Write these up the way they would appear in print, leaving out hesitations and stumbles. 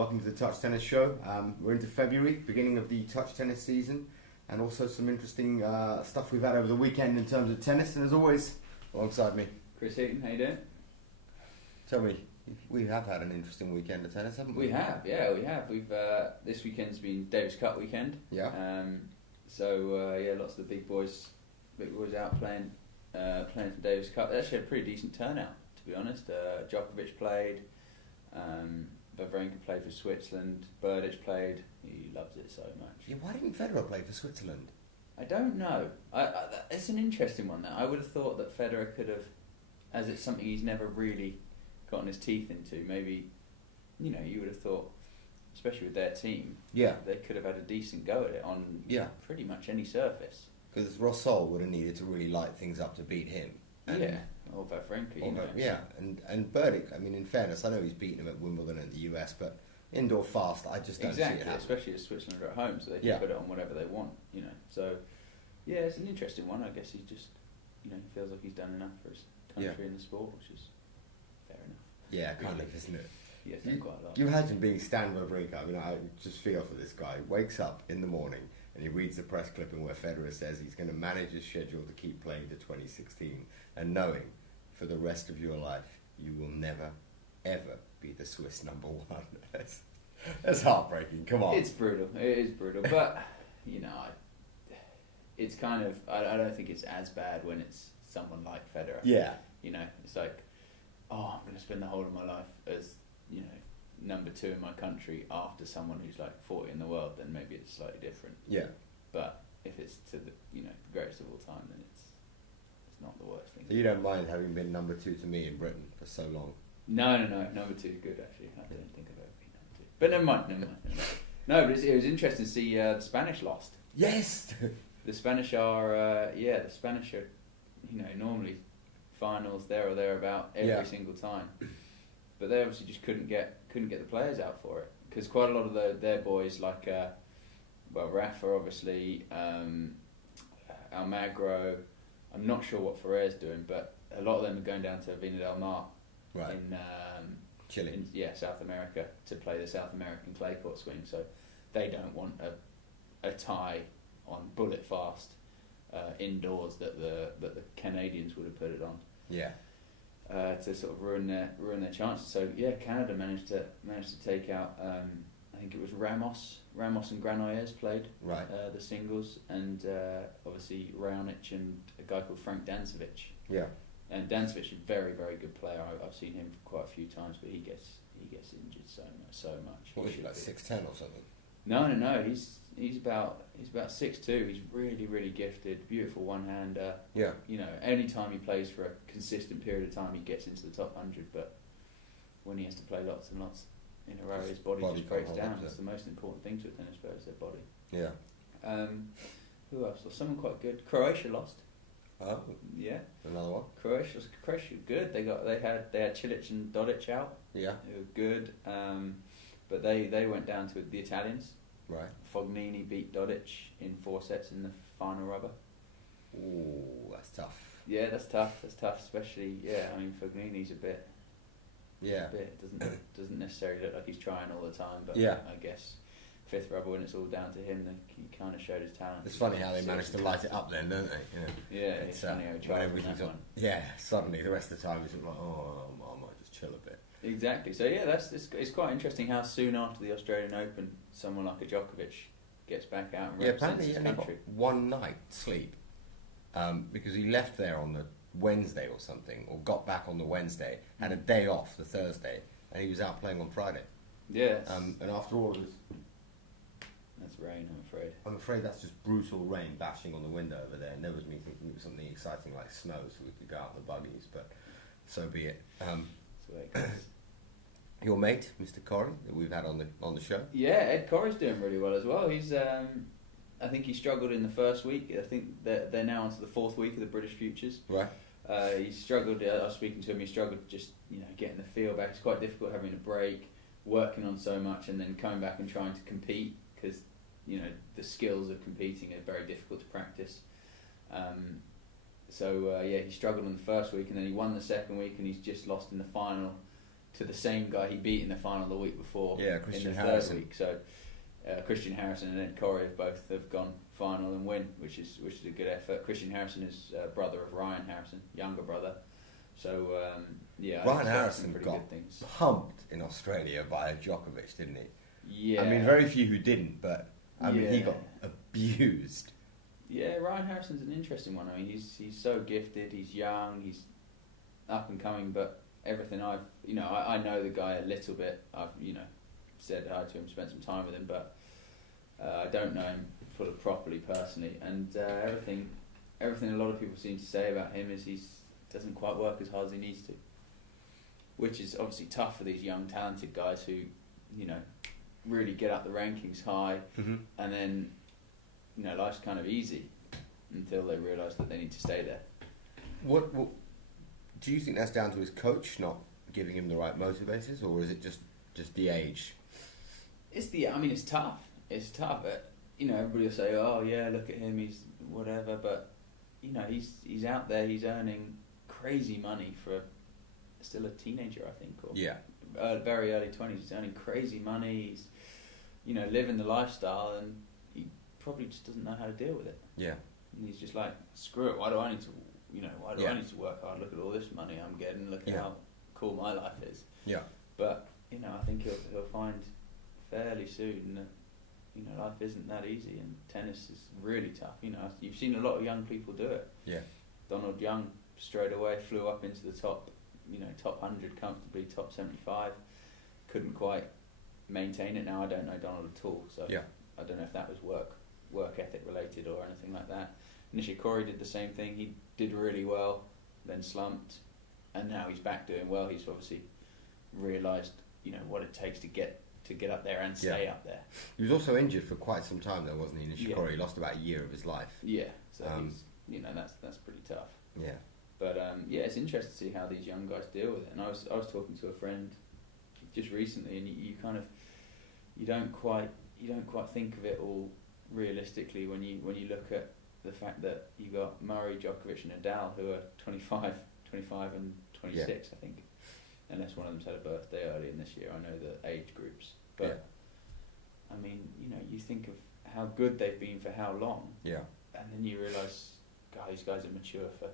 Welcome to the Touch Tennis Show. We're into February, beginning of the touch tennis season, and also some interesting stuff we've had over the weekend in terms of tennis. And as always, alongside me, Chris Heaton, how you doing? Tell me, we have had an interesting weekend of tennis, haven't we? We have, yeah, we have. We've this weekend's been Davis Cup weekend. Yeah. Lots of the big boys out playing for Davis Cup. They actually had a pretty decent turnout, to be honest. Djokovic played. Wawrinka played for Switzerland. Berdych played. He loves it so much. Yeah, why didn't Federer play for Switzerland? I don't know. It's an interesting one. That I would have thought that Federer could have, as it's something he's never really gotten his teeth into. Maybe, you would have thought, especially with their team, they could have had a decent go at it on pretty much any surface. Because Rossol would have needed to really light things up to beat him. Or Wawrinka, and Berdych, I mean, in fairness, I know he's beaten him at Wimbledon and the US, but indoor fast, I just don't see it happening. Especially as Switzerland are at home, so they can put it on whatever they want, So, it's an interesting one. I guess he just, feels like he's done enough for his country and the sport, which is fair enough. Yeah, kind of, isn't it? Yeah, it's done quite a lot. You imagine being Stan Wawrinka. I mean, I just feel for this guy. He wakes up in the morning and he reads the press clipping where Federer says he's going to manage his schedule to keep playing to 2016, and knowing for the rest of your life you will never, ever be the Swiss number one. That's heartbreaking. Come on. It's brutal. It is brutal. But, it's kind of... I don't think it's as bad when it's someone like Federer. Yeah. It's like, I'm going to spend the whole of my life as, number 2 in my country after someone who's like 40 in the world, then maybe it's slightly different. Yeah. But if it's to the, the greatest of all time, then it's not the worst thing. So you don't mind having been number 2 to me in Britain for so long? No. Number 2 is good, actually. I don't think I've ever been number 2. But never mind. No, but it was interesting to see the Spanish lost. Yes! The Spanish are, normally finals there or thereabout every single time. But they obviously just couldn't get the players out for it. Because quite a lot of their boys, like, Rafa, obviously, Almagro, I'm not sure what Ferrer's doing, but a lot of them are going down to Vina del Mar in Chile. South America, to play the South American clay court swing. So they don't want a tie on bullet fast indoors that the Canadians would have put it on. Yeah. To sort of ruin their chances. So Canada managed to take out. I think it was Ramos and Granollers played the singles, and obviously Raonic and a guy called Frank Dancevic. Yeah. And Dancevic is a very, very good player. I've seen him quite a few times, but he gets injured so much. What was he, like 6'10" or something? No. He's about 6'2". He's really, really gifted. Beautiful one-hander. Yeah. Any time he plays for a consistent period of time, he gets into the top 100. But when he has to play lots and lots in a row, his body just breaks down. That's the most important thing to a tennis player, is their body. Yeah. Who else? Well, someone quite good. Croatia lost. Oh. Yeah. Another one. Croatia was good. They had Cilic and Dodic out. Yeah. Who were good. But they went down to the Italians. Right. Fognini beat Dodic in 4 sets in the final rubber. Ooh, that's tough. Yeah, that's tough, especially, Fognini's a bit... Yeah. Doesn't necessarily look like he's trying all the time, but I guess 5th rubber, when it's all down to him, then he kind of showed his talent. It's funny how they managed to light it up then, don't they? It's funny how he tried that one. Yeah, suddenly the rest of the time it's like, I might just chill a bit. Exactly. So it's quite interesting how soon after the Australian Open someone like a Djokovic gets back out and represents his country. Apparently he only got one night sleep because he left there on the Wednesday or something, or got back on the Wednesday, had a day off the Thursday, and he was out playing on Friday. Yes. And after all of this, that's rain, I'm afraid. I'm afraid that's just brutal rain bashing on the window over there. It never me thinking it was something exciting like snow, so we could go out in the buggies, but so be it. Your mate, Mr. Corrie, that we've had on the show. Yeah, Ed Corrie's doing really well as well. He's, I think he struggled in the first week. I think they're now onto the 4th week of the British Futures. Right. He struggled. I was speaking to him. He struggled just getting the feel back. It's quite difficult having a break, working on so much, and then coming back and trying to compete, because the skills of competing are very difficult to practice. He struggled in the first week, and then he won the second week, and he's just lost in the final to the same guy he beat in the final the week before. Yeah, Christian in the Harrison. third week. So Christian Harrison and Ed Corey have gone final and win, which is a good effort. Christian Harrison is brother of Ryan Harrison, younger brother. So Ryan Harrison pretty got good things. pumped in Australia by Djokovic, didn't he? Yeah. I mean, very few who didn't, but I mean, he Yeah. got abused. Yeah, Ryan Harrison's an interesting one. I mean, he's so gifted. He's young. He's up and coming. But everything I know the guy a little bit. I've said hi to him, spent some time with him, but I don't know him properly personally. And everything a lot of people seem to say about him is he doesn't quite work as hard as he needs to, which is obviously tough for these young talented guys who really get up the rankings high, and then life's kind of easy until they realise that they need to stay there. What do you think that's down to his coach not giving him the right motivators, or is it just the age? It's tough. It's tough. Everybody will say, "Oh yeah, look at him. He's whatever," but he's out there. He's earning crazy money for still a teenager, I think, or very early 20s. He's earning crazy money. He's living the lifestyle, and he probably just doesn't know how to deal with it. Yeah. And he's just like, screw it. Why do I need to? I need to work hard? Look at all this money I'm getting. Look at how cool my life is. Yeah. But I think he'll find fairly soon that life isn't that easy, and tennis is really tough. You've seen a lot of young people do it. Yeah. Donald Young straight away flew up into the top 100 comfortably, top 75. Couldn't quite maintain it. Now I don't know Donald at all, so I don't know if that was work ethic related or anything like that. Nishikori did the same thing. He did really well, then slumped, and now he's back doing well. He's obviously realised what it takes to get up there and stay up there. He was also injured for quite some time though, wasn't he? Nishikori lost about a year of his life. Yeah, so he's that's pretty tough. Yeah. But it's interesting to see how these young guys deal with it. And I was talking to a friend just recently, and you don't quite think of it all realistically when you look at the fact that you got Murray, Djokovic, and Nadal, who are 25 and 26, I think, unless one of them's had a birthday early in this year. I know the age groups, but I mean, you think of how good they've been for how long, and then you realise, God, these guys are mature for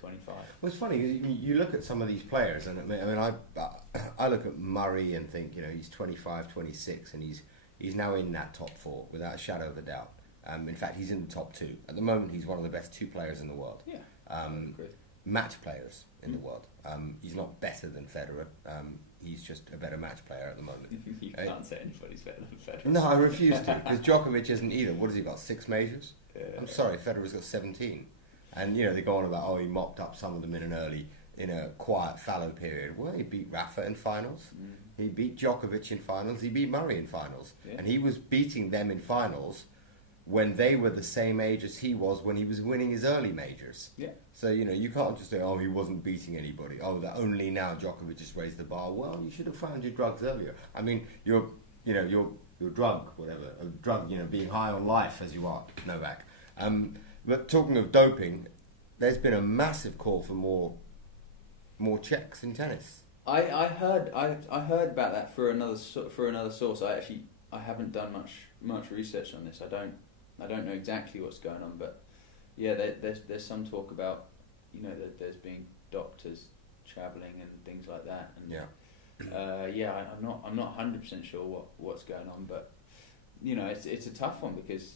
25. Well, it's funny, you look at some of these players, and I look at Murray and think, he's 25, 26, and he's now in that top four without a shadow of a doubt. In fact, he's in the top two. At the moment, he's one of the best two players in the world. Yeah, I agree. Match players in the world. He's not better than Federer. He's just a better match player at the moment. You can't say anybody's better than Federer. No, I refuse to, because Djokovic isn't either. What has he got, 6 majors? I'm sorry, Federer's got 17. And, they go on about, he mopped up some of them in a quiet fallow period. Well, he beat Rafa in finals. He beat Djokovic in finals. He beat Murray in finals. Yeah. And he was beating them in finals when they were the same age as he was when he was winning his early majors. Yeah. So, you can't just say, he wasn't beating anybody. That only now Djokovic has raised the bar. Well, you should have found your drugs earlier. I mean, your drug, whatever, a drug, being high on life as you are, Novak. But talking of doping, there's been a massive call for more checks in tennis. I heard about that for another source. I haven't done much research on this. I don't know exactly what's going on, but yeah, there's some talk about that there's been doctors travelling and things like that. And I'm not 100% sure what's going on, but it's a tough one because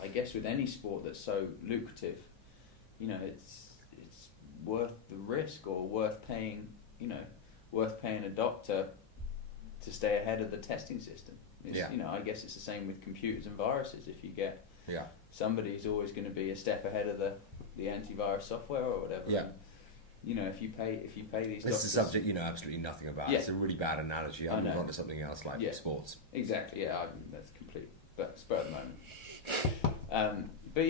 I guess with any sport that's so lucrative, it's worth the risk or worth paying a doctor to stay ahead of the testing system. I guess it's the same with computers and viruses. If you get somebody who's always going to be a step ahead of the antivirus software or whatever. Yeah. And, if you pay these doctors... This is a subject you know absolutely nothing about. Yeah. It's a really bad analogy. I'll move on to something else like sports. Exactly, that's complete. But spur of the moment. But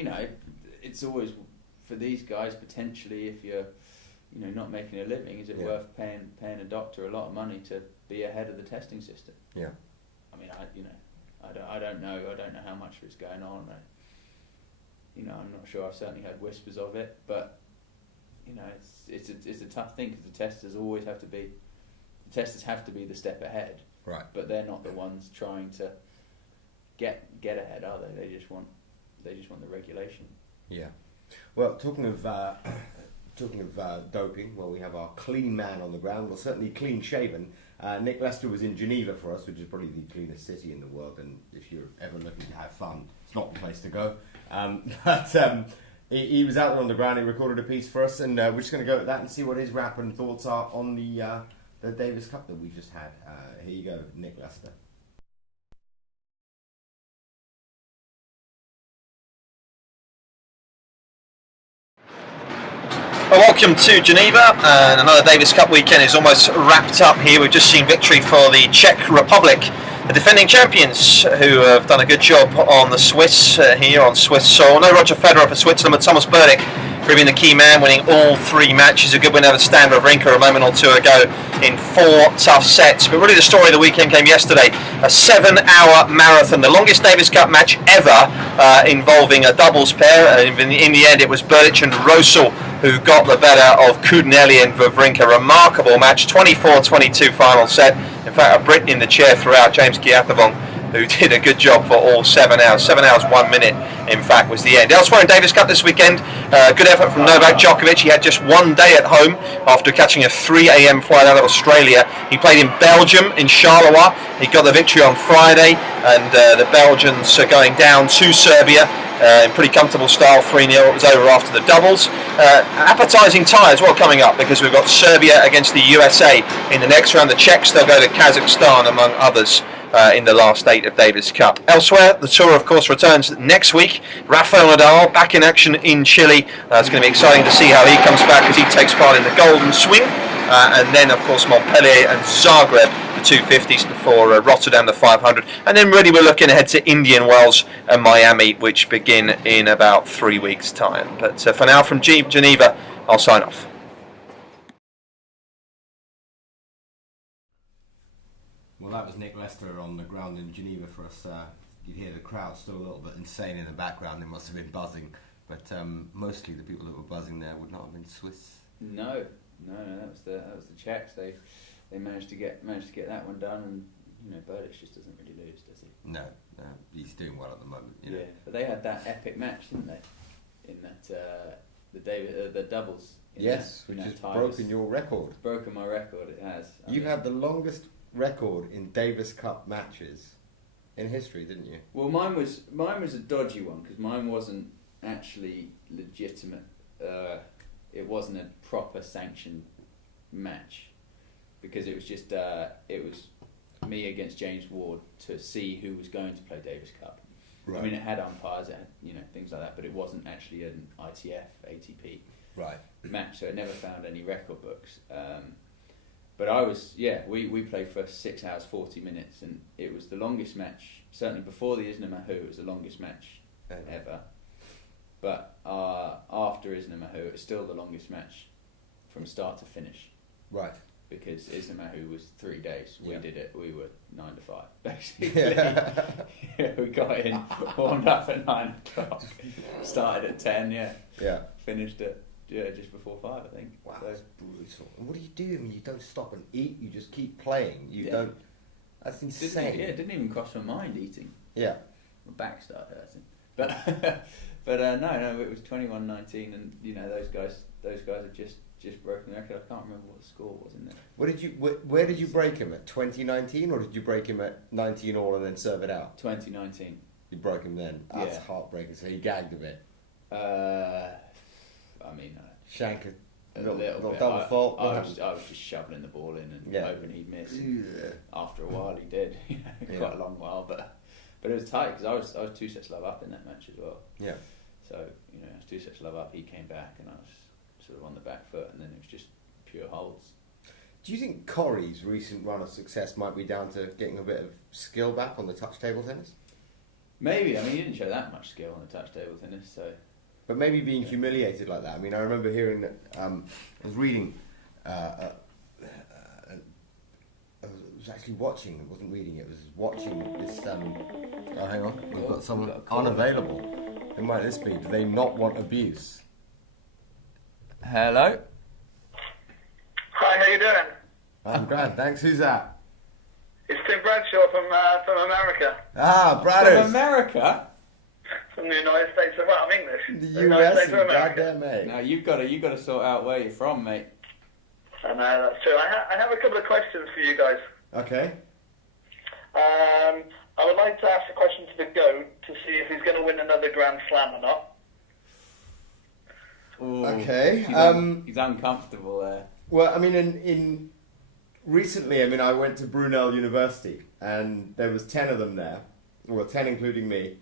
it's always for these guys potentially. If you're, not making a living, is it worth paying a doctor a lot of money to be ahead of the testing system? Yeah. I mean, I don't know. I don't know how much of it's going on. I'm not sure. I've certainly heard whispers of it, but it's a tough thing because the testers always have to be testers have to be the step ahead, right? But they're not the ones trying to get ahead, are they? They just want the regulation. Yeah. Well, talking of doping, well, we have our clean man on the ground. Well, certainly clean shaven. Nick Lester was in Geneva for us, which is probably the cleanest city in the world. And if you're ever looking to have fun, it's not the place to go. He was out there on the ground. He recorded a piece for us, and we're just going to go at that and see what his wrap and thoughts are on the Davis Cup that we just had. Here you go, Nick Lester. Well, welcome to Geneva, and another Davis Cup weekend is almost wrapped up here. We've just seen victory for the Czech Republic, the defending champions, who have done a good job on the Swiss here on Swiss soil. No Roger Federer for Switzerland, but Thomas Berdych proving the key man, winning all 3 matches. A good win over Stan Wawrinka a moment or two ago in 4 tough sets. But really the story of the weekend came yesterday. A 7-hour marathon, the longest Davis Cup match ever involving a doubles pair. In the end it was Berdych and Rosol who got the better of Kudnelli and Wawrinka. Remarkable match, 24-22 final set. In fact, a Brit in the chair throughout, James Giathavong, who did a good job for all 7 hours. 7 hours, 1 minute, in fact, was the end. Elsewhere in Davis Cup this weekend, good effort from Novak Djokovic. He had just 1 day at home after catching a 3 a.m. flight out of Australia. He played in Belgium, in Charleroi. He got the victory on Friday, and the Belgians are going down to Serbia in pretty comfortable style, 3-0. It was over after the doubles. Appetising tie as well coming up, because we've got Serbia against the USA in the next round. The Czechs, they'll go to Kazakhstan, among others, in the last 8 of Davis Cup. Elsewhere, the tour, of course, returns next week. Rafael Nadal back in action in Chile. It's going to be exciting to see how he comes back as he takes part in the Golden Swing. And then, of course, Montpellier and Zagreb, the 250s, before Rotterdam, the 500. And then really we're looking ahead to Indian Wells and Miami, which begin in about 3 weeks' time. But for now, from Geneva, I'll sign off. Well, that was Nick Lester on the ground in Geneva for us. You'd hear the crowd still a little bit insane in the background. They must have been buzzing. But mostly the people that were buzzing there would not have been Swiss. No, that was the Czechs. They managed to get that one done, and Berdych just doesn't really lose, does he? No, he's doing well at the moment. You know. Yeah, but they had that epic match, didn't they? In that the doubles. Yes, which has broken your record. It's broken my record. It has. You had the longest record in Davis Cup matches in history, didn't you? Well, mine was a dodgy one, because mine wasn't actually legitimate. It wasn't a proper sanctioned match, because it was just it was me against James Ward to see who was going to play Davis Cup. Right. I mean, it had umpires, it had things like that, but it wasn't actually an ITF ATP match, so it never found any record books. But I was, we played for 6 hours 40 minutes, and it was the longest match, certainly before the Isner Mahou, it was the longest match ever. But after Isner Mahou, it was still the longest match from start to finish. Right. Because Isner Mahou was 3 days. We did it, we were 9 to 5, basically. We got in, warmed up at 9 o'clock, started at 10, finished at just before 5, I think. Wow, that's brutal. And what do you do? I mean, you don't stop and eat, you just keep playing. You don't... That's insane. It didn't even cross my mind eating. Yeah. My back started hurting. But no, it was 21-19, and those guys had just broken the record. I can't remember what the score was in there. Where did you break him at? 2019, or did you break him at 19 all and then serve it out? 2019. You broke him then. That's heartbreaking. So he gagged a bit. I mean, Shanker. A little bit. Double fault. I was just shoveling the ball in and hoping he'd miss. Yeah. After a while, he did. Quite a long while, but it was tight, because I was 2 sets love up in that match as well. Yeah. So I was 2 sets love up. He came back, and I was sort of on the back foot, and then it was just pure holds. Do you think Corey's recent run of success might be down to getting a bit of skill back on the touch table tennis? Maybe. I mean, he didn't show that much skill on the touch table tennis, so. But maybe being humiliated like that. I mean, I remember hearing that. I was reading. I was actually watching. It wasn't reading. It was watching this. Oh, hang on. We've got someone unavailable. Who might this be? Do they not want abuse? Hello. Hi. How you doing? I'm glad. Thanks. Who's that? It's Tim Bradshaw from America. Ah, Bradders. From America? From the United States of... Well, I'm English. The US and goddamn mate. No, you've got to sort out where you're from, mate. I know, that's true. I have a couple of questions for you guys. Okay. I would like to ask a question to the GOAT to see if he's going to win another Grand Slam or not. Ooh, Okay. He's uncomfortable there. Well, I mean, recently, I went to Brunel University, and there was 10 of them there. Well, 10 including me.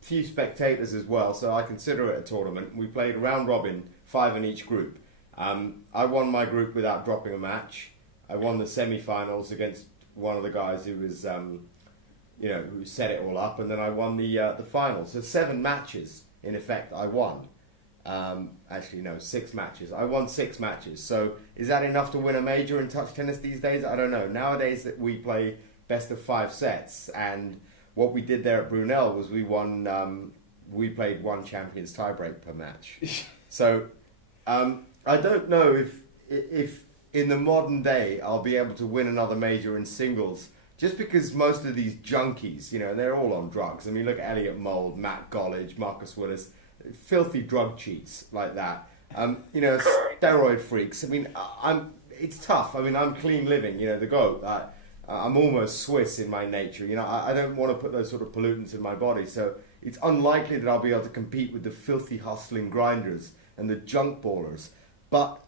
Few spectators as well, so I consider it a tournament. We played round robin, 5 in each group. I won my group without dropping a match. I won the semi-finals against one of the guys who was, who set it all up, and then I won the finals. So 7 matches, in effect, I won. Actually, no, 6 matches. I won 6 matches. So is that enough to win a major in touch tennis these days? I don't know. Nowadays, that we play best of 5 sets, and what we did there at Brunel was we won. We played 1 champions tiebreak per match. So I don't know if in the modern day I'll be able to win another major in singles, just because most of these junkies, they're all on drugs. I mean, look at Elliot Mould, Matt Gollidge, Marcus Willis, filthy drug cheats like that. Steroid freaks. It's tough. I'm clean living. The GOAT. I'm almost Swiss in my nature. I don't want to put those sort of pollutants in my body. So it's unlikely that I'll be able to compete with the filthy hustling grinders and the junk ballers. But,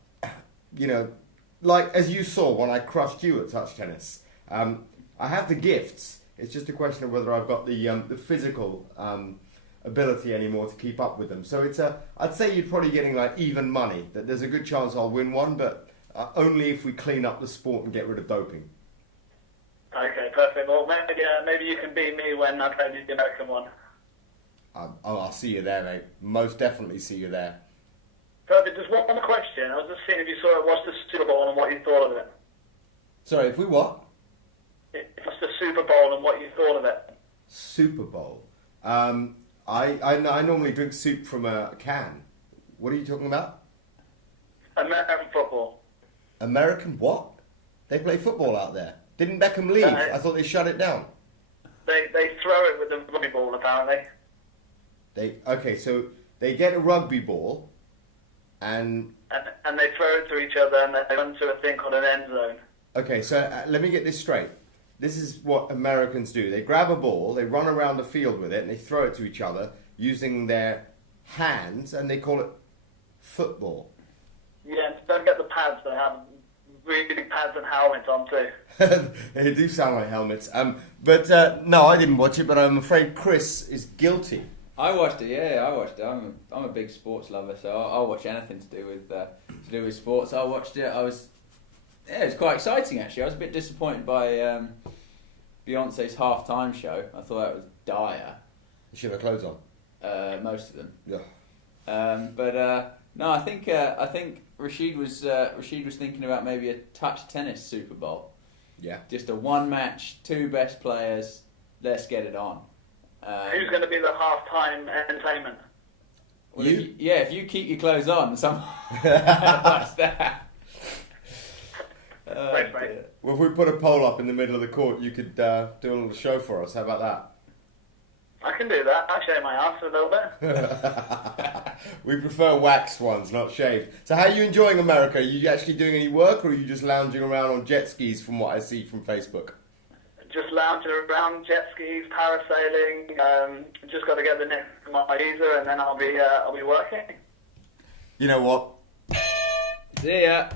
like as you saw when I crushed you at touch tennis, I have the gifts. It's just a question of whether I've got the physical ability anymore to keep up with them. So I'd say you're probably getting like even money. That there's a good chance I'll win one, but only if we clean up the sport and get rid of doping. Okay, perfect. Well, maybe you can beat me when I play the American one. I'll see you there, mate. Most definitely see you there. Perfect. Just one more question. I was just seeing if you saw it, watched the Super Bowl and what you thought of it. Sorry, if we what? It's the Super Bowl and what you thought of it. Super Bowl. I normally drink soup from a can. What are you talking about? American football. American what? They play football out there. Didn't Beckham leave? I thought they shut it down. They throw it with the rugby ball, apparently. So they get a rugby ball and they throw it to each other and they run to a thing called an end zone. Okay, so let me get this straight. This is what Americans do. They grab a ball, they run around the field with it, and they throw it to each other using their hands, and they call it football. Yeah, don't get the pads. They have really big pads and helmets on too. They do sound like helmets. But no, I didn't watch it, but I'm afraid Chris is guilty. I watched it. Yeah, I watched it. I'm a big sports lover, so I'll watch anything to do with sports. I watched it. It was quite exciting actually. I was a bit disappointed by Beyonce's halftime show. I thought that was dire. She had her clothes on. Most of them. Yeah. But no, I think Rashid was thinking about maybe a touch tennis Super Bowl. Yeah. Just a 1 match, 2 best players. Let's get it on. Who's going to be the halftime entertainment? Well, if you keep your clothes on, that's that. Thanks, mate. Well, if we put a pole up in the middle of the court, you could do a little show for us. How about that? I can do that. I'll shave my ass a little bit. We prefer waxed ones, not shaved. So how are you enjoying America? Are you actually doing any work, or are you just lounging around on jet skis from what I see from Facebook? Just lounging around, jet skis, parasailing. Just got to get the next my visa, and then I'll be working. You know what? See ya.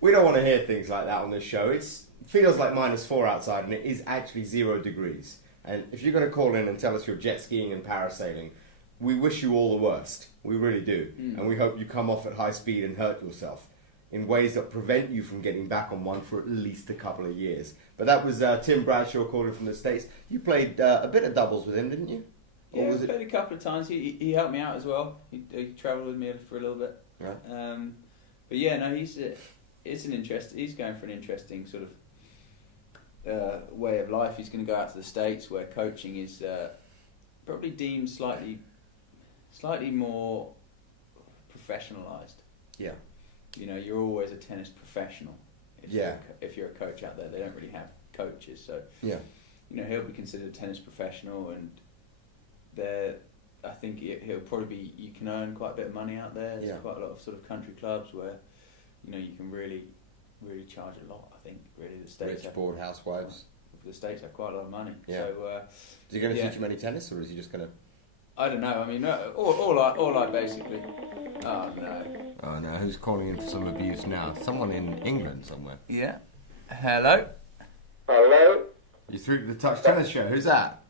We don't want to hear things like that on this show. It feels like -4 outside, and it is actually 0 degrees. And if you're going to call in and tell us you're jet skiing and parasailing, we wish you all the worst. We really do. And we hope you come off at high speed and hurt yourself in ways that prevent you from getting back on one for at least a couple of years. But that was Tim Bradshaw calling from the States. You played a bit of doubles with him, didn't you? Or yeah, I played a couple of times. He helped me out as well. He travelled with me for a little bit. Right. But yeah, no, he's going for an interesting sort of way of life. He's going to go out to the States where coaching is probably deemed slightly more professionalised. Yeah. You're always a tennis professional If you're a coach out there, they don't really have coaches, so he'll be considered a tennis professional, and I think he'll probably be. You can earn quite a bit of money out there. There's quite a lot of sort of country clubs where you can really charge a lot. I think really the States rich bored housewives. The States have quite a lot of money. Yeah. So is he going to teach him any tennis, or is he just going to? I don't know. I mean, all I basically. Oh no. Oh no! Who's calling in for some abuse now? Someone in England somewhere. Yeah. Hello. Hello. You through to the Touch Tennis Show? Who's that?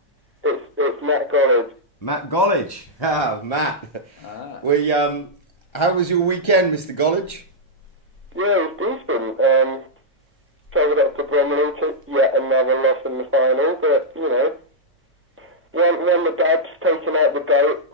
It's Matt Gollage. Matt Gollage. Ah, Matt. How was your weekend, Mr. Gollage? Yeah, it was decent. Travelled up to Bromley, took yet another loss in the final, but when the dad's taken out the goat.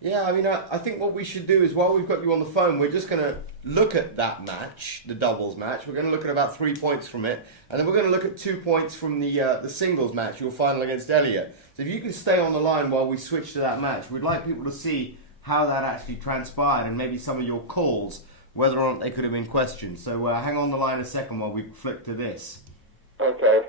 Yeah, I mean, I think what we should do is, while we've got you on the phone, we're just going to look at that match, the doubles match. We're going to look at about 3 points from it, and then we're going to look at 2 points from the singles match, your final against Elliot. So if you can stay on the line while we switch to that match, we'd like people to see how that actually transpired and maybe some of your calls, whether or not they could have been questioned. So hang on the line a second while we flick to this. Okay.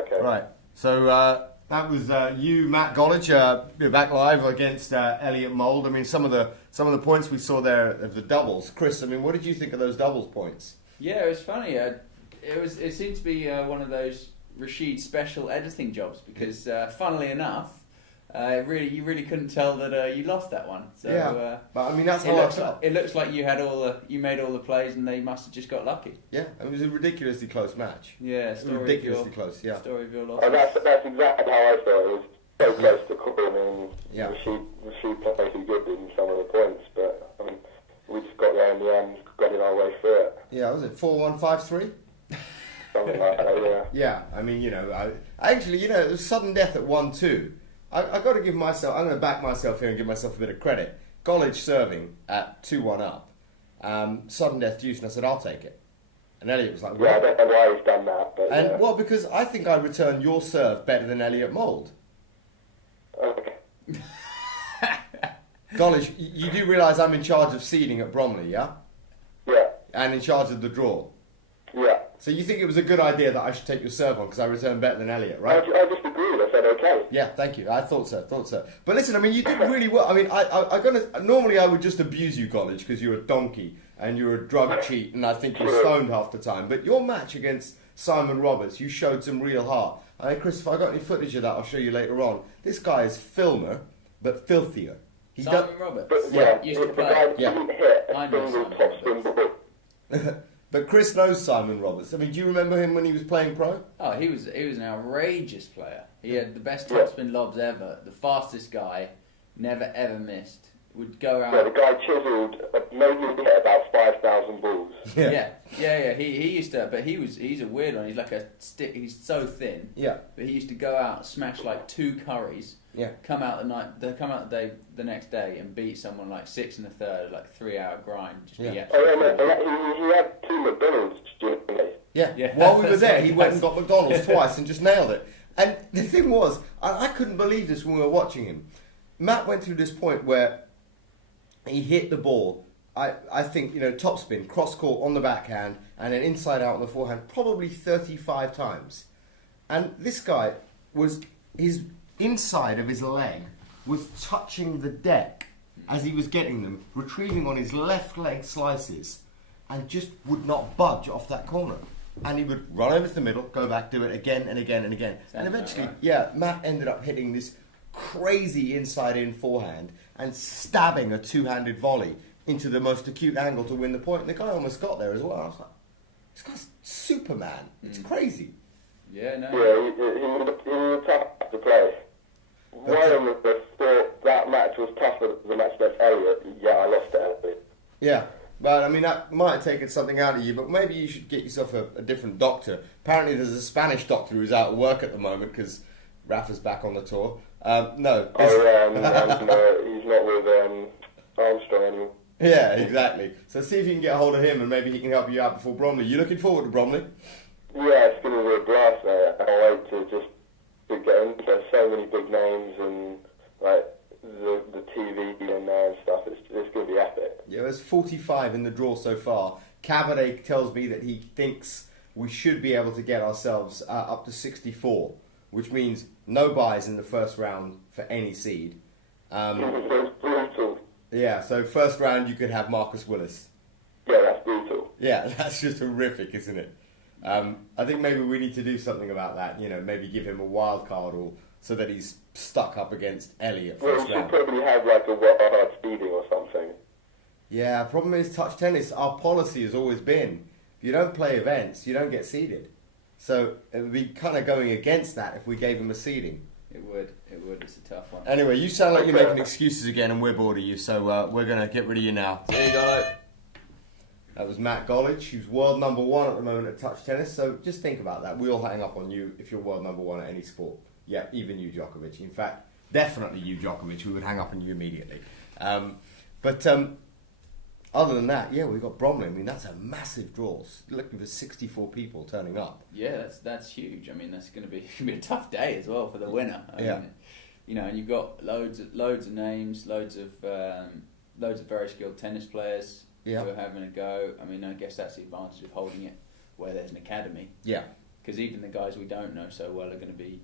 Okay. Right. So that was you, Matt Gollage, back live against Elliot Mould. I mean, some of the points we saw there of the doubles. Chris, I mean, what did you think of those doubles points? Yeah, it was funny. It seemed to be one of those Rashid special editing jobs because, funnily enough, you really couldn't tell that you lost that one. So, yeah, but I mean that's how I felt. It looks like you made all the plays, and they must have just got lucky. Yeah, it was a ridiculously close match. Yeah, ridiculously close. Yeah, story of your loss. And that's exactly how I felt. It was so close to calling. Yeah, Rashid played too good in some of the points, but I mean, we just got there in the end, got our way through it. Yeah, was it 4-1, 5-3? Something like that. Yeah. Yeah, I mean, I actually, it was sudden death at 1-2. I got to give myself. I'm going to back myself here and give myself a bit of credit. Gollage serving at 2-1 up, sudden death deuce, and I said I'll take it. And Elliot was like, "Yeah, I don't know why he's done that." But, and well, because I think I returned your serve better than Elliot Mould. Okay. Gollage, you do realise I'm in charge of seeding at Bromley, yeah? Yeah. And in charge of the draw. Yeah. So you think it was a good idea that I should take your serve on because I returned better than Elliot, right? I just agreed. I said okay. Yeah, thank you. I thought so. But listen, I mean, you did really well. I mean, normally I would just abuse you, Gollage, because you're a donkey and you're a drug cheat, and I think you're stoned half the time. But your match against Simon Roberts, you showed some real heart. I mean, Chris, if I got any footage of that, I'll show you later on. This guy is filmer, but filthier. Simon Roberts. But, yeah, used to play. The guy didn't hit a I know single Simon top spin ball. But Chris knows Simon Roberts. I mean, do you remember him when he was playing pro? Oh, he was an outrageous player. He had the best topspin lobs ever. The fastest guy, never ever missed. Would go out. Yeah, the guy chiselled, maybe hit about 5,000 balls. Yeah. He used to, but he's a weird one. He's like a stick. He's so thin. Yeah. But he used to go out, smash like 2 curries. Yeah. Come out the next day and beat someone like 6 1/3, like 3-hour grind. Just Yeah. be absolutely He had 2 McDonald's during the day. Yeah. While we were there, he went and got McDonald's twice and just nailed it. And the thing was, I couldn't believe this when we were watching him. Matt went through this point where he hit the ball. I think, topspin, cross court on the backhand, and then inside out on the forehand, probably 35 times. And this guy his inside of his leg was touching the deck as he was getting them, retrieving on his left leg slices, and just would not budge off that corner. And he would run over to the middle, go back, do it again and again and again. And eventually, Matt ended up hitting this crazy inside-in forehand and stabbing a 2-handed volley into the most acute angle to win the point. And the guy almost got there as well. I was like, this guy's Superman. It's crazy. Yeah, no. Yeah, he was tough to play. Warren thought that match was tougher than the match against Elliot. Yeah, I lost to Elliot. Yeah. But, I mean, that might have taken something out of you, but maybe you should get yourself a different doctor. Apparently there's a Spanish doctor who's out of work at the moment because Rafa's back on the tour. No. He's not with Armstrong anymore. Yeah, exactly. So see if you can get a hold of him and maybe he can help you out before Bromley. You looking forward to Bromley? Yeah, it's going to be a blast, mate. I can't wait to get in. There's so many big names and, like, the TV and stuff. It's going to be epic. Yeah, there's 45 in the draw so far. Cabaret tells me that he thinks we should be able to get ourselves up to 64, which means no buys in the first round for any seed. It's brutal. Yeah, so first round you could have Marcus Willis. Yeah, that's brutal. Yeah, that's just horrific, isn't it? I think maybe we need to do something about that. Maybe give him a wild card or so that he's stuck up against Elliot Well, first we should round. probably have like a wild card speeding or something. Yeah, problem is touch tennis. Our policy has always been if you don't play events, you don't get seeded. So it would be kind of going against that if we gave him a seeding. It would. It's a tough one. Anyway, you sound like you're making excuses again, and we're bored of you. So we're gonna get rid of you now. There you go. That was Matt Golich, who's world number 1 at the moment at touch tennis. So just think about that. We'll hang up on you if you're world number 1 at any sport. Yeah, even you, Djokovic. In fact, definitely you, Djokovic. We would hang up on you immediately. But other than that, yeah, we've got Bromley. I mean, that's a massive draw. Looking for 64 people turning up. Yeah, that's huge. I mean, that's going to be a tough day as well for the winner. I mean, and you've got loads of names, loads of very skilled tennis players who are having a go. I mean, I guess that's the advantage of holding it where there's an academy. Yeah. Because even the guys we don't know so well are going to be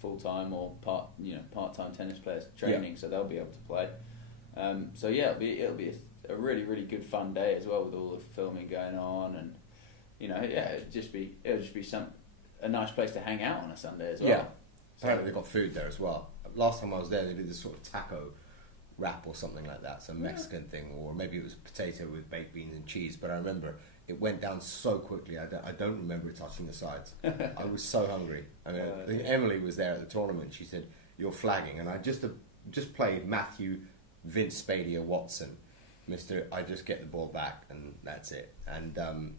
full-time or part-time tennis players training, so they'll be able to play. So yeah, it'll be a really, really good fun day as well with all the filming going on, and it'll just be a nice place to hang out on a Sunday as well. Yeah. Apparently they've got food there as well. Last time I was there, they did this sort of taco wrap or something like that, some Mexican thing, or maybe it was potato with baked beans and cheese. But I remember it went down so quickly. I don't remember it touching the sides. I was so hungry. I mean, I think Emily was there at the tournament. She said, "You're flagging," and I just played Matthew Vince Spadia Watson, Mr. I just get the ball back and that's it. And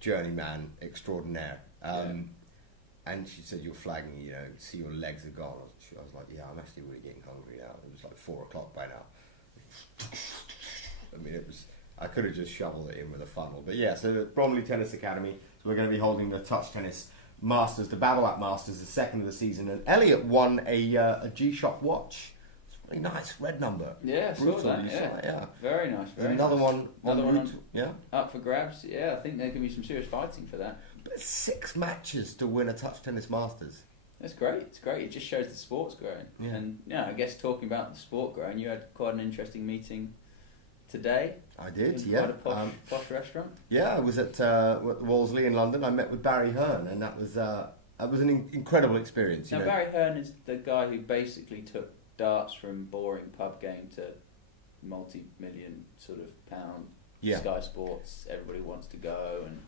journeyman extraordinaire. And she said, "You're flagging, see your legs are gone." I was like, "Yeah, I'm actually really getting hungry now." It was like 4 o'clock by now. I mean, I could have just shoveled it in with a funnel. But yeah, so the Bromley Tennis Academy. So we're going to be holding the touch tennis Masters, the Babolat Masters, the second of the season. And Elliot won a G-Shock watch. It's a really nice red number. Yeah, I saw that. Yeah. Very nice. Another one up for grabs. Yeah, I think there can be some serious fighting for that. But 6 matches to win a touch tennis Masters. That's great. It's great. It just shows the sport's growing. Yeah. And I guess talking about the sport growing, you had quite an interesting meeting today. I did, Quite a posh restaurant. Yeah, I was at Wolseley in London. I met with Barry Hearn, and that was an incredible experience. Now, Barry Hearn is the guy who basically took darts from boring pub game to multi-million sort of pound Sky Sports. Everybody wants to go, and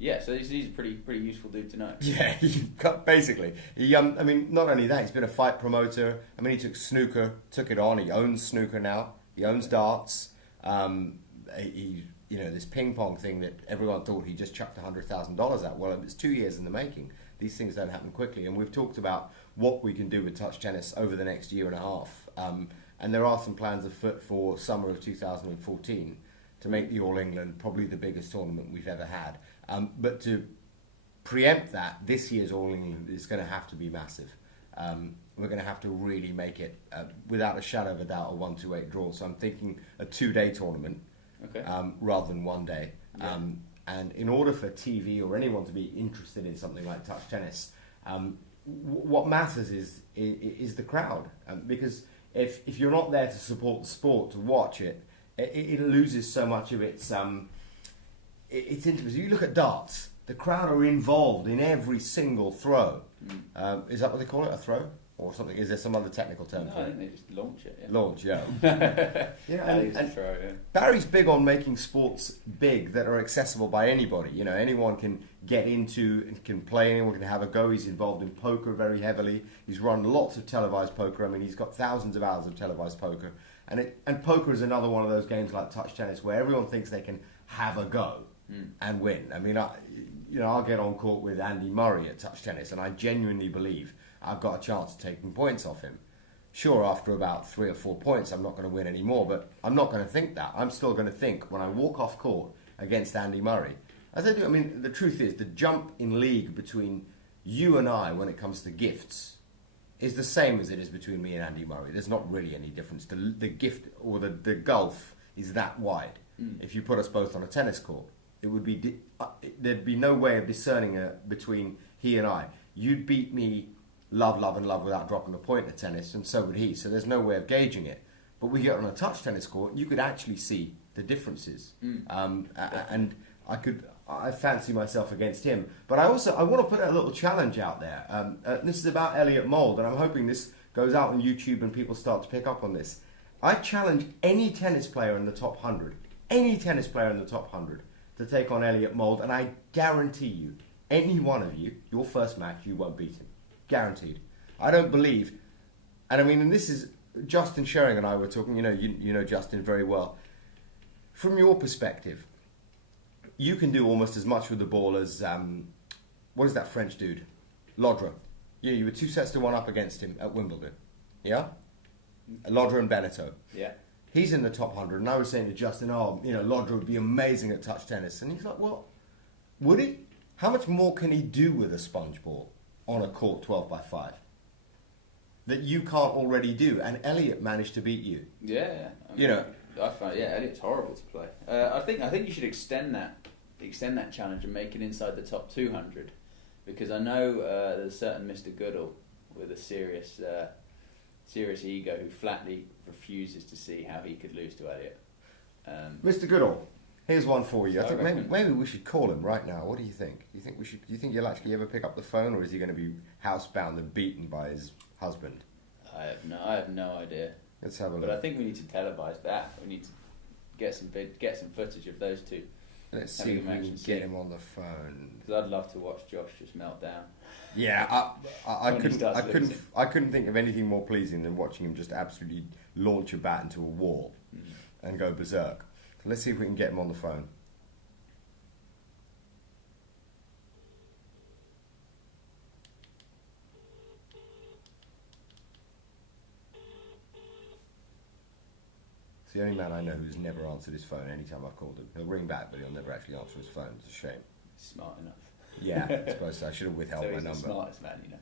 yeah, so he's a pretty useful dude to know. Yeah, basically. He, I mean, not only that, he's been a fight promoter. I mean, he took snooker, took it on. He owns snooker now. He owns darts. He this ping pong thing that everyone thought he just chucked $100,000 at. Well, it was 2 years in the making. These things don't happen quickly, and we've talked about what we can do with touch tennis over the next year and a half. And there are some plans afoot for summer of 2014 to make the All England probably the biggest tournament we've ever had. But to preempt that, this year's All England is going to have to be massive. We're going to have to really make it, without a shadow of a doubt, a 1-2-8 draw. So I'm thinking a 2-day tournament rather than 1 day. Yeah. And in order for TV or anyone to be interested in something like touch tennis, what matters is the crowd. Because if you're not there to support the sport, to watch it, it loses so much of its intimacy. You look at darts, the crowd are involved in every single throw. Is that what they call it, a throw? Or something? Is there some other technical term for it? I think they just launch it. Yeah. Launch, yeah. And throw, yeah. Barry's big on making sports big that are accessible by anybody. Anyone can get into and can play. Anyone can have a go. He's involved in poker very heavily. He's run lots of televised poker. I mean, he's got thousands of hours of televised poker. And poker is another one of those games like touch tennis where everyone thinks they can have a go and win. I mean, I'll get on court with Andy Murray at touch tennis, and I genuinely believe I've got a chance of taking points off him. Sure, after about 3 or 4 points, I'm not going to win anymore, but I'm not going to think that. I'm still going to think when I walk off court against Andy Murray. As I do, I mean, the truth is, the jump in league between you and I when it comes to gifts is the same as it is between me and Andy Murray. There's not really any difference. The gift or the gulf is that wide. If you put us both on a tennis court, it would be there'd be no way of discerning between he and I. You'd beat me love without dropping a point at tennis, and so would he. So there's no way of gauging it. But we get on a touch tennis court, you could actually see the differences. And I fancy myself against him. But I want to put a little challenge out there. This is about Elliot Mould, and I'm hoping this goes out on YouTube and people start to pick up on this. I challenge any tennis player in the top 100, to take on Elliot Mould, and I guarantee you, any one of you, your first match, you won't beat him. Guaranteed. I don't believe, and this is Justin Shering and I were talking. You know Justin very well. From your perspective, you can do almost as much with the ball as what is that French dude, Lodra. Yeah, you were 2-1 up against him at Wimbledon. Yeah, Lodra and Beneteau. Yeah, he's in the top 100, and I was saying to Justin, Lodra would be amazing at touch tennis, and he's like, well, would he? How much more can he do with a sponge ball on a court 12x5 that you can't already do? And Elliot managed to beat you. Yeah, I find Elliot's horrible to play. I think you should extend that challenge and make it inside the top 200, because I know there's a certain Mr. Goodall with a serious ego who flatly refuses to see how he could lose to Elliot. Mr. Goodall, here's one for you. I think maybe we should call him right now. What do you think? Do you think he'll actually ever pick up the phone, or is he going to be housebound and beaten by his husband? I have no idea. Let's have a look. But I think we need to televise that. We need to get some footage of those two. Let's see if we can get him on the phone. Because I'd love to watch Josh just melt down. Yeah, I couldn't think of anything more pleasing than watching him just absolutely launch a bat into a wall and go berserk. Let's see if we can get him on the phone. It's the only man I know who's never answered his phone anytime I've called him. He'll ring back, but he'll never actually answer his phone. It's a shame. He's smart enough. Yeah, I suppose so. I should have withheld my number. He's the smartest man,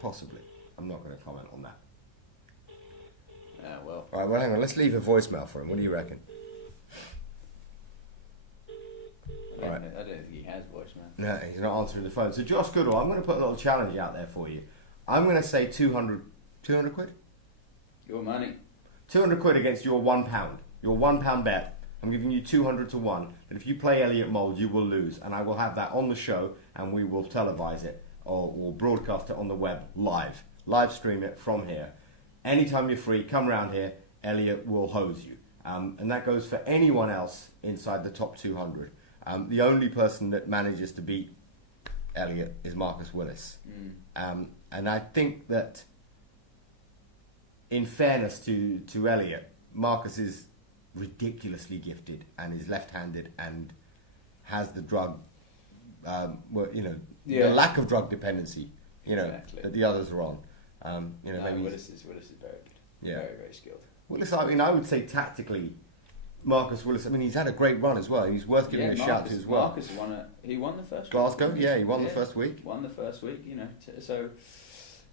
Possibly. I'm not going to comment on that. Well. All right, well, hang on. Let's leave a voicemail for him. What do you reckon? I don't think he has voicemail. No, he's not answering the phone. So, Josh Goodall, I'm going to put a little challenge out there for you. I'm going to say 200 quid? Your money. 200 quid against your £1. Your £1 bet. I'm giving you 200 to 1. And if you play Elliot Mould, you will lose. And I will have that on the show, and we will televise it or broadcast it on the web live. Live stream it from here. Anytime you're free, come round here. Elliot will hose you. And that goes for anyone else inside the top 200. The only person that manages to beat Elliot is Marcus Willis. And I think that, in fairness to Elliot, Marcus is ridiculously gifted and is left-handed and has the drug, the lack of drug dependency, that the others are on. Maybe Willis is very good. Yeah. Very, very skilled. Willis, I would say tactically, Marcus Willis. He's had a great run as well. He's worth giving a shout to as well. Marcus he won the first Glasgow. week. He won the first week. Won the first week. So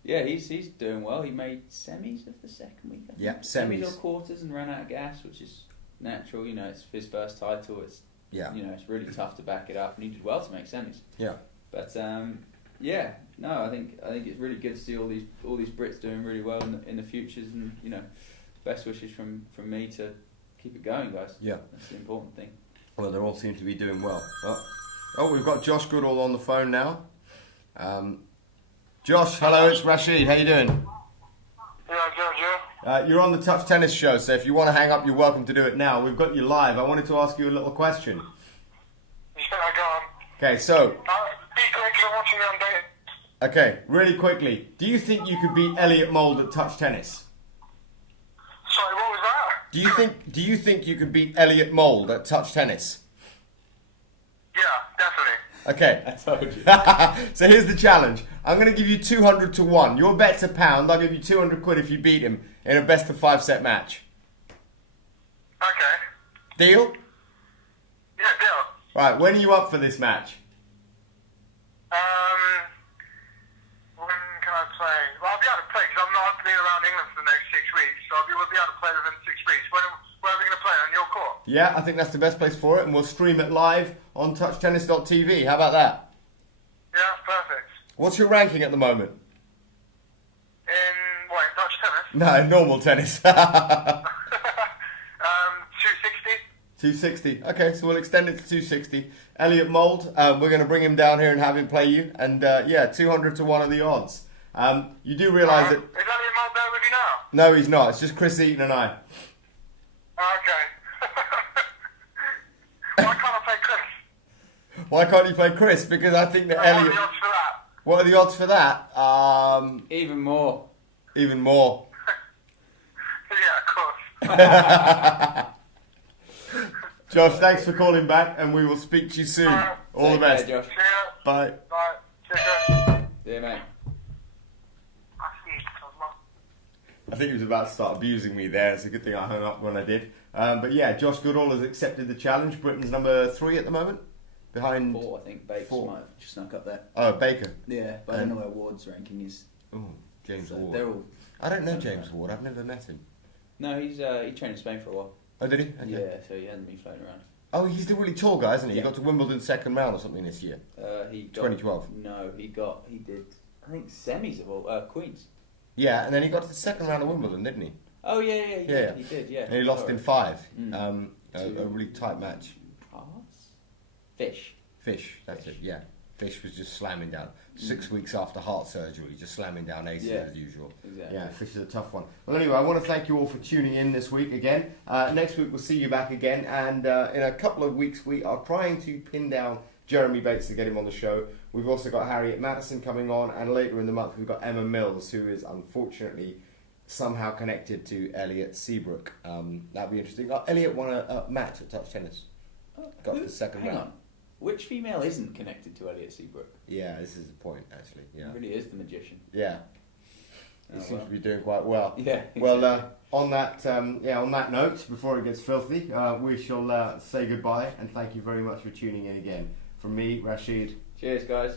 yeah, he's doing well. He made semis of the second week. I think. Yeah, semis or quarters and ran out of gas, which is natural. It's his first title. It's it's really tough to back it up, and he did well to make semis. Yeah. But I think it's really good to see all these Brits doing really well in the futures, and best wishes from me to keep it going, guys. Yeah, that's the important thing. Well, they all seem to be doing well. Oh, we've got Josh Goodall on the phone now. Josh, hello, it's Rashid. How you doing? Yeah, Joe. You're on the Touch Tennis Show, so if you want to hang up, you're welcome to do it now. We've got you live. I wanted to ask you a little question. Yeah, go on. Okay, so. Be quick, 'cause I'm watching it on day. Okay, really quickly. Do you think you could beat Elliot Mould at Touch Tennis? Sorry, what was that? Do you think you could beat Elliot Mould at Touch Tennis? Yeah, definitely. Okay. I told you. So here's the challenge. I'm going to give you 200 to 1. Your bet's £1. I'll give you 200 quid if you beat him in a best of 5 set match. Okay. Deal? Yeah, deal. Right, when are you up for this match? When can I play? Well, I'll be able to play because I'm not being around England for the next 6 weeks, so we'll be able to play within 6 weeks. Where are we going to play? On your court? Yeah, I think that's the best place for it, and we'll stream it live on touchtennis.tv. How about that? Yeah, perfect. What's your ranking at the moment? In Touch Tennis? No, normal tennis. 260. 260. Okay, so we'll extend it to 260. Elliot Mould, we're going to bring him down here and have him play you. And 200 to 1 of the odds. You do realise that... Is Elliot Mould there with you now? No, he's not. It's just Chris Eaton and I. Okay. Why can't I play Chris? Why can't you play Chris? Because I think that Elliot... What are the odds for that? What are the odds for that? Even more. Even more. Yeah, of course. Josh, thanks for calling back, and we will speak to you soon. All the best. Care, Josh. Bye. Bye. Cheers. Yeah, mate. I think he was about to start abusing me there. It's a good thing I hung up when I did. But yeah, Josh Goodall has accepted the challenge. Britain's number 3 at the moment. Behind 4, I think. Bakes 4. might have just snuck up there. Oh, Baker. Yeah, but I don't know where Ward's ranking is. Oh, James So Ward. they're all... I don't know James Ward. I've never met him. No, he trained in Spain for a while. Oh, did he? Okay. Yeah, so he hasn't been floating around. Oh, he's the really tall guy, isn't he? Yeah. He got to Wimbledon second round or something this year. He got, 2012. No, he did, I think, semis of all, Queens. Yeah, and then he got to the second round of Wimbledon, didn't he? Oh, yeah, he did, yeah. And he lost in 5. Mm. A really tight match. Fish, that's it, yeah. Fish was just slamming down. 6 weeks after heart surgery, just slamming down aces as usual. Exactly. Yeah, Fish is a tough one. Well, anyway, I want to thank you all for tuning in this week again. Next week we'll see you back again, and in a couple of weeks we are trying to pin down Jeremy Bates to get him on the show. We've also got Harriet Madison coming on, and later in the month we've got Emma Mills, who is unfortunately somehow connected to Elliot Seabrook. That'll be interesting. Elliot won a match at Touch Tennis. Got to the second round. Hang on. Which female isn't connected to Elliot Seabrook? Yeah, this is the point, actually. Yeah. He really is the magician. Yeah. He seems to be doing quite well. Yeah. Well, on that note, before it gets filthy, we shall say goodbye and thank you very much for tuning in again. From me, Rashid. Cheers, guys.